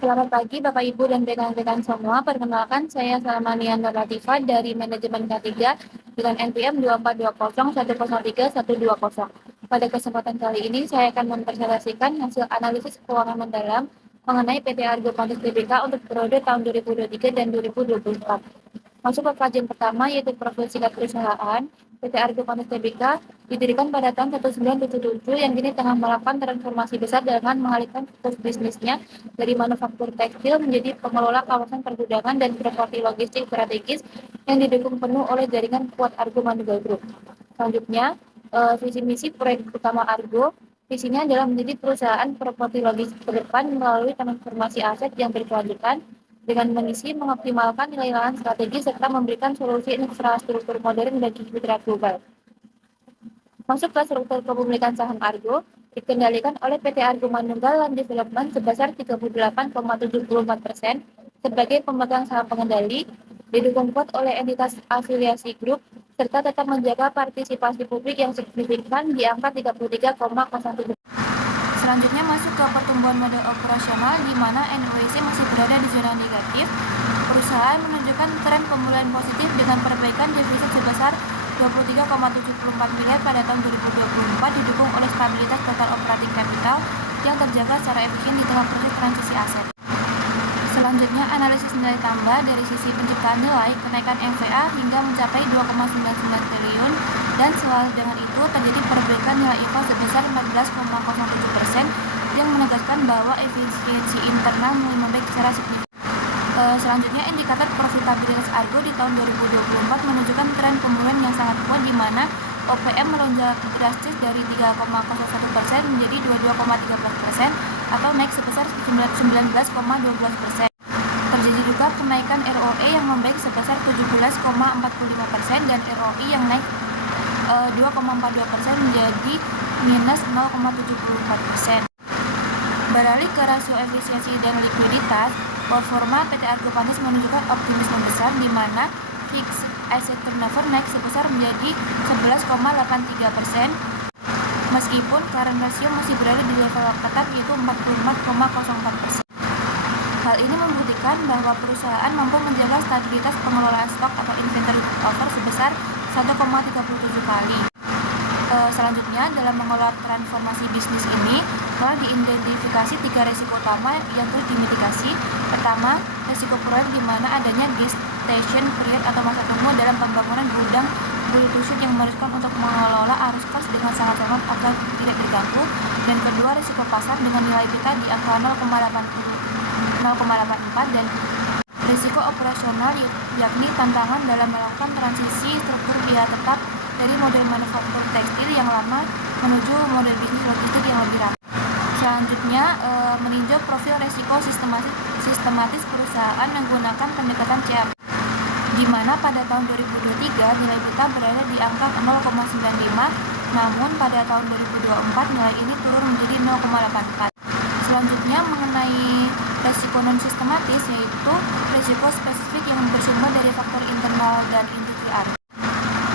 Selamat pagi Bapak Ibu dan rekan-rekan semua. Perkenalkan saya Salmania Nur Latifah dari Manajemen K3 dengan NPM 2420103-120. Pada kesempatan kali ini saya akan mempresentasikan hasil analisis keuangan mendalam mengenai PT Argo Pantes Tbk untuk periode tahun 2023 dan 2024. Masuk ke kajian pertama yaitu profil singkat perusahaan. PT Argo Pantes Tbk didirikan pada tahun 1977 yang kini tengah melakukan transformasi besar dengan mengalihkan fokus bisnisnya dari manufaktur tekstil menjadi pengelola kawasan pergudangan dan properti logistik strategis yang didukung penuh oleh jaringan kuat Argo Manugal Group. Selanjutnya, visi misi proyek utama Argo. Visinya adalah menjadi perusahaan properti logistik ke depan melalui transformasi aset yang berkelanjutan dengan mengisi mengoptimalkan nilai lahan strategis serta memberikan solusi infrastruktur modern bagi mitra global. Masuk ke struktur kepemilikan saham Argo, dikendalikan oleh PT Argo Manunggal Land Development sebesar 38,74% sebagai pemegang saham pengendali, didukung kuat oleh entitas afiliasi grup, serta tetap menjaga partisipasi publik yang signifikan di angka 33,01%. Selanjutnya masuk ke pertumbuhan modal operasional di mana NWC masih berada di zona negatif. Perusahaan menunjukkan tren pemulihan positif dengan perbaikan defisit sebesar 23,74 miliar pada tahun 2024 didukung oleh stabilitas total operating capital yang terjaga secara efisien di tengah proses transisi aset. Selanjutnya analisis nilai tambah dari sisi penciptaan nilai, kenaikan MVA hingga mencapai 2,99 triliun dan selaras dengan itu terjadi perbaikan nilai IVA sebesar 14,07% yang menegaskan bahwa efisiensi internal mulai membaik secara signifikan. Selanjutnya indikator profitabilitas Argo di tahun 2024 menunjukkan tren pemulihan yang sangat kuat di mana OPM melonjak drastis dari 3,01% menjadi 22,13% atau naik sebesar 19,12%. Terjadi juga kenaikan ROE yang membaik sebesar 17,45% dan ROI yang naik 2,42% menjadi minus 0,74%. Beralih ke rasio efisiensi dan likuiditas, performa PT Argo Pantes menunjukkan optimisme besar di mana fixed asset turnover naik sebesar menjadi 11,83%, meskipun current ratio masih berada di level ketat yaitu 44,04%. Hal ini membuktikan bahwa perusahaan mampu menjaga stabilitas pengelolaan stok atau inventory turnover sebesar 1,37 kali. Selanjutnya, dalam mengelola transformasi bisnis ini, telah diidentifikasi 3 risiko utama yang terus dimitigasi. Pertama, risiko proyek di mana adanya gestation period atau masa tunggu dalam pembangunan gudang build-to-suit yang mengharuskan untuk mengelola arus kas dengan sangat cermat agar tidak terganggu. Dan kedua, risiko pasar dengan nilai beta di angka 0,84 dan risiko operasional yakni tantangan dalam melakukan transisi struktur biaya tetap dari model manufaktur tekstil yang lama menuju model bisnis logistik yang lebih rapi. Selanjutnya, meninjau profil resiko sistematis perusahaan menggunakan pendekatan CR, di mana pada tahun 2023 nilai beta berada di angka 0,95, namun pada tahun 2024 nilai ini turun menjadi 0,84. Selanjutnya mengenai resiko non-sistematis, yaitu resiko spesifik yang bersumber dari faktor internal dan industri Argo,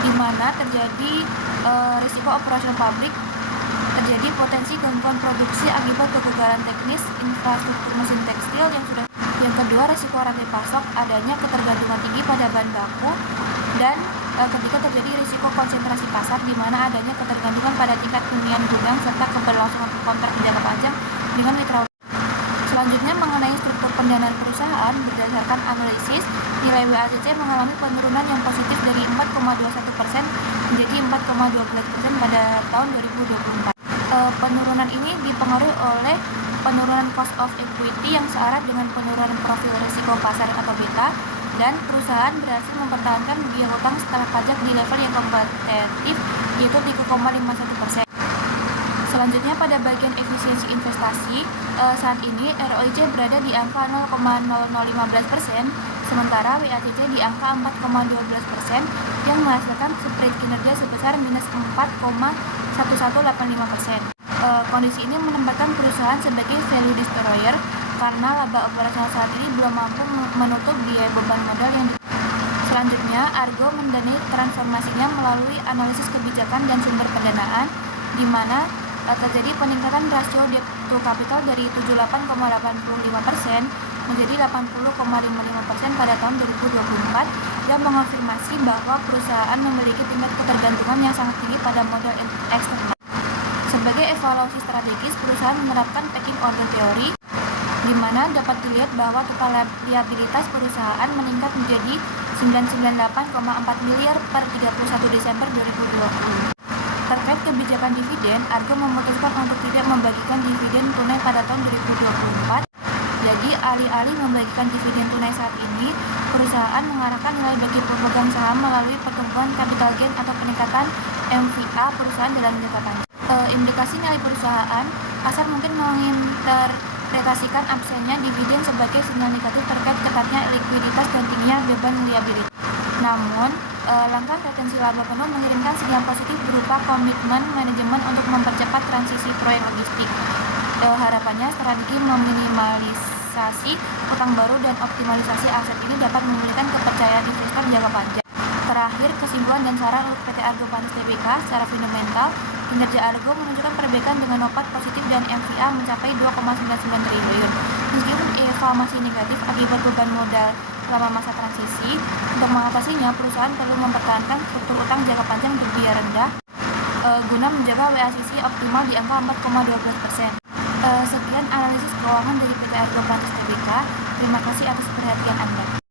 di mana terjadi risiko operasional pabrik, terjadi potensi gangguan produksi akibat kegagalan teknis infrastruktur mesin tekstil yang kedua risiko rantai pasok, adanya ketergantungan tinggi pada bahan baku, dan ketiga terjadi risiko konsentrasi pasar di mana adanya ketergantungan pada tingkat hunian gudang serta keberlangsungan kontrak jangka panjang dengan mitra. Selanjutnya mengenai struktur pendanaan perusahaan, berdasarkan analisis, nilai WACC mengalami penurunan yang positif dari 4,21% menjadi 4,12% pada tahun 2024. Penurunan ini dipengaruhi oleh penurunan cost of equity yang searah dengan penurunan profil risiko pasar atau beta, dan perusahaan berhasil mempertahankan biaya utang setelah pajak di level yang kompetitif yaitu 3,51%. Selanjutnya pada bagian efisiensi investasi, saat ini ROIC berada di angka 0,0015%, sementara WACC di angka 4,12% yang menghasilkan spread kinerja sebesar minus 4,1185%. Kondisi ini menempatkan perusahaan sebagai value destroyer karena laba operasional saat ini belum mampu menutup biaya beban modal yang Selanjutnya, Argo mendanai transformasinya melalui analisis kebijakan dan sumber pendanaan, di mana terjadi peningkatan rasio debt to capital dari 78,85% menjadi 80,55% pada tahun 2024 yang mengonfirmasi bahwa perusahaan memiliki tingkat ketergantungan yang sangat tinggi pada modal eksternal. Sebagai evaluasi strategis, perusahaan menerapkan pecking order theory, di mana dapat dilihat bahwa total liabilitas perusahaan meningkat menjadi 998,4 miliar per 31 Desember 2020. Terkait kebijakan dividen, Argo memutuskan untuk tidak membagikan dividen tunai pada tahun 2024. Jadi, alih-alih membagikan dividen tunai saat ini, perusahaan mengarahkan nilai bagi pemegang saham melalui pertumbuhan capital gain atau peningkatan MVA perusahaan dalam jangka panjang. Indikasi nilai perusahaan, pasar mungkin menginterpretasikan absennya dividen sebagai sinyal negatif terkait ketatnya likuiditas dan tingginya beban liabilitas. Namun, langkah retensi laba penuh mengirimkan sinyal positif berupa komitmen manajemen untuk mempercepat transisi proyek logistik. Harapannya, strategi meminimalisasi utang baru dan optimalisasi aset ini dapat memulihkan kepercayaan investor jangka panjang. Terakhir, kesimpulan dan saran untuk PT Argo Panis Tbk secara fundamental, kinerja Argo menunjukkan perbaikan dengan nopat positif dan MVA mencapai 2,99 triliun. Meskipun EVA masih negatif akibat beban modal selama masa transisi, untuk mengatasinya perusahaan perlu mempertahankan struktur utang jangka panjang lebih rendah guna menjaga WACC optimal di angka 4,12%. Sekian analisis keuangan dari PT Argo Panis Tbk. Terima kasih atas perhatian Anda.